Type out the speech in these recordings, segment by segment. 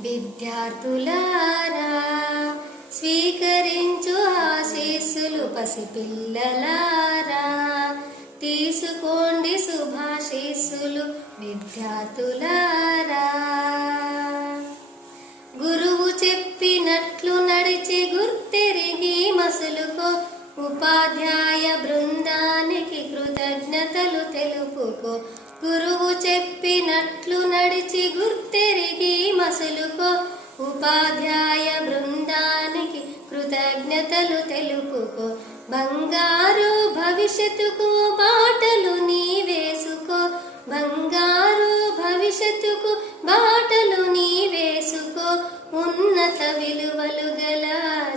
విద్యార్థులారా స్వీకరించు ఆశీస్సులు పసిపిల్లలారా, తీసుకోండి శుభాశీస్సులు విద్యార్థులారా. గురువు చెప్పినట్లు నడిచి గుర్తెరిగి మసులుకో, ఉపాధ్యాయ బృందానికి కృతజ్ఞతలు తెలుపుకో. గురువు చెప్పినట్లు నడిచి గుర్తెరిగి మసులుకో, ఉపాధ్యాయ బృందానికి కృతజ్ఞతలు తెలుపుకో. బంగారు భవిష్యత్తుకు బాటలు నీ వేసుకో, బంగారు భవిష్యత్తుకు బాటలు నీ వేసుకో. ఉన్నత విలువలు గల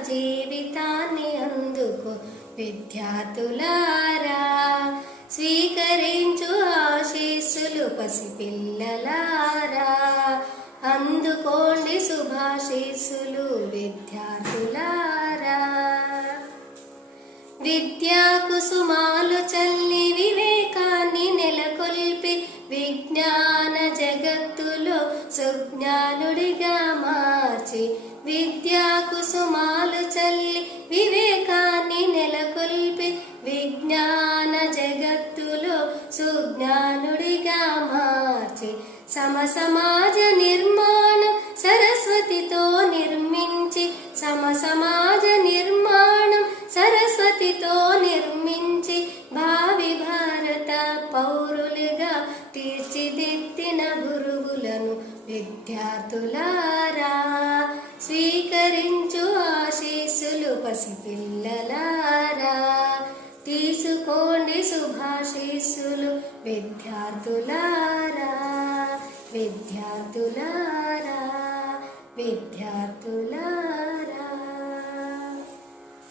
జీవితాన్ని అందుకో. విద్యార్థులారా స్వీకరించు ఆశీస్సులు పసిపిల్లలారా, అందుకోండి శుభాశీస్సులు విద్యార్థులారా. విద్యా కుసుమాలు చల్లి వివేకాన్ని నెలకొల్పి, విజ్ఞాన జగత్తులో సుజ్ఞానుడిగా మార్చి. విద్యా కుసుమాలు చల్లి వివేకాన్ని నెలకొల్పి, విజ్ఞాన జగత్తులో సుజ్ఞానుడిగా మార్చి. సమసమాజ నిర్మాణం సరస్వతితో నిర్మించి, సమసమాజ నిర్మాణం సరస్వతితో నిర్మించి, భావి భారత పౌరులుగా తీర్చిదిద్దిన గురువులను విద్యార్థులారా స్వీకరించు ఆశీస్సులు పసిపిల్లలారా, తీసుకోండి శుభాశీస్సులు విద్యార్థులారా. విద్యార్థులారా విద్యార్థులారా.